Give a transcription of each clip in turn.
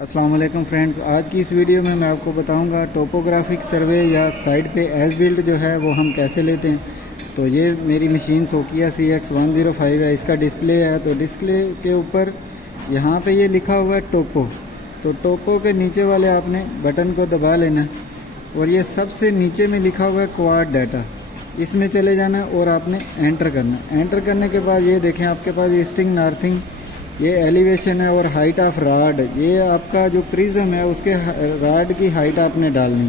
अस्सलाम वालेकुम फ्रेंड्स, आज की इस वीडियो में मैं आपको बताऊंगा टोपोग्राफिक सर्वे या साइट पे एज बिल्ड जो है वो हम कैसे लेते हैं। तो ये मेरी मशीन सोकिया CX105 है, इसका डिस्प्ले है। तो डिस्प्ले के ऊपर यहाँ पे ये लिखा हुआ है टोपो। तो टोपो के नीचे वाले आपने बटन को दबा लेना और ये सबसे नीचे में लिखा हुआ है क्वाड डाटा, इसमें चले जाना और आपने एंटर करना। एंटर करने के बाद ये देखें आपके पास ईस्टिंग नॉर्थिंग, ये एलिवेशन है और हाइट ऑफ राड, ये आपका जो प्रिज्म है उसके राड की हाइट आपने डालनी।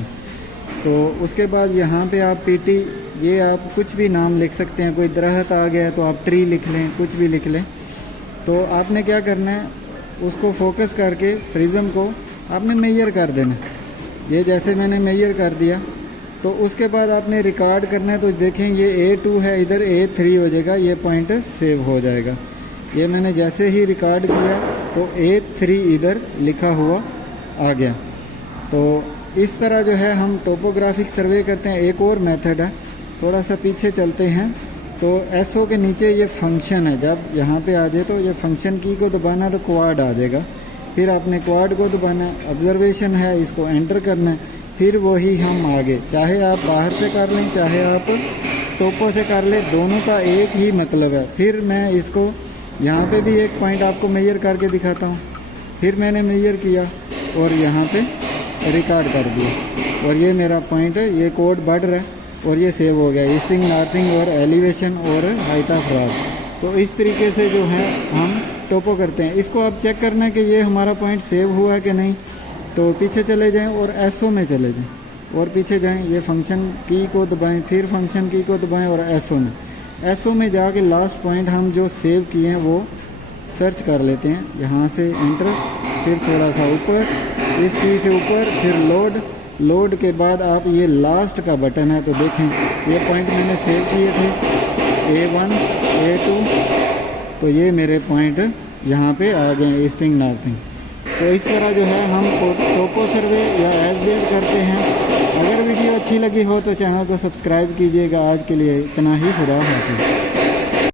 तो उसके बाद यहाँ पे आप पीटी, ये आप कुछ भी नाम लिख सकते हैं। कोई दरख्त आ गया है तो आप ट्री लिख लें, कुछ भी लिख लें। तो आपने क्या करना है, उसको फोकस करके प्रिज्म को आपने मेजर कर देना। ये जैसे मैंने मेजर कर दिया तो उसके बाद आपने रिकॉर्ड करना है। तो देखें ये A2 है, इधर A3 हो जाएगा, ये पॉइंट सेव हो जाएगा। ये मैंने जैसे ही रिकॉर्ड किया तो A3 इधर लिखा हुआ आ गया। तो इस तरह जो है हम टोपोग्राफिक सर्वे करते हैं। एक और मेथड है, थोड़ा सा पीछे चलते हैं। तो SO के नीचे ये फंक्शन है, जब यहाँ पे आ जाए तो ये फंक्शन की को दबाना तो क्वाड आ जाएगा। फिर आपने क्वाड को दबाना है, ऑब्जर्वेशन है, इसको एंटर करना है, फिर वही हम आगे, चाहे आप बाहर से कर लें चाहे आप टोपो से कर लें, दोनों का एक ही मतलब है। फिर मैं इसको यहाँ पे भी एक पॉइंट आपको मेजर करके दिखाता हूँ। फिर मैंने मेजर किया और यहाँ पे रिकॉर्ड कर दिया और ये मेरा पॉइंट है, ये कोड बढ़ रहा है और ये सेव हो गया, ईस्टिंग नॉर्थिंग और एलिवेशन और हाइट ऑफ राड। तो इस तरीके से जो है हम टोपो करते हैं। इसको आप चेक करना है कि ये हमारा पॉइंट सेव हुआ है कि नहीं। तो पीछे चले जाएँ और SO में चले जाएँ और पीछे जाएँ, ये फंक्शन की को दबाएँ, फिर फंक्शन की को दबाएँ और SO में जाके लास्ट पॉइंट हम जो सेव किए हैं वो सर्च कर लेते हैं। यहाँ से एंटर, फिर थोड़ा सा ऊपर, इस की से ऊपर, फिर लोड के बाद आप ये लास्ट का बटन है। तो देखें ये पॉइंट मैंने सेव किए थे A1 A2, तो ये मेरे पॉइंट यहाँ पे आ गए ईस्टिंग नॉर्थिंग। तो इस तरह जो है हम टोपो सर्वे या एज बिल्ड करते हैं। अगर वीडियो अच्छी लगी हो तो चैनल को सब्सक्राइब कीजिएगा। आज के लिए इतना ही, खुदा हाफिज़।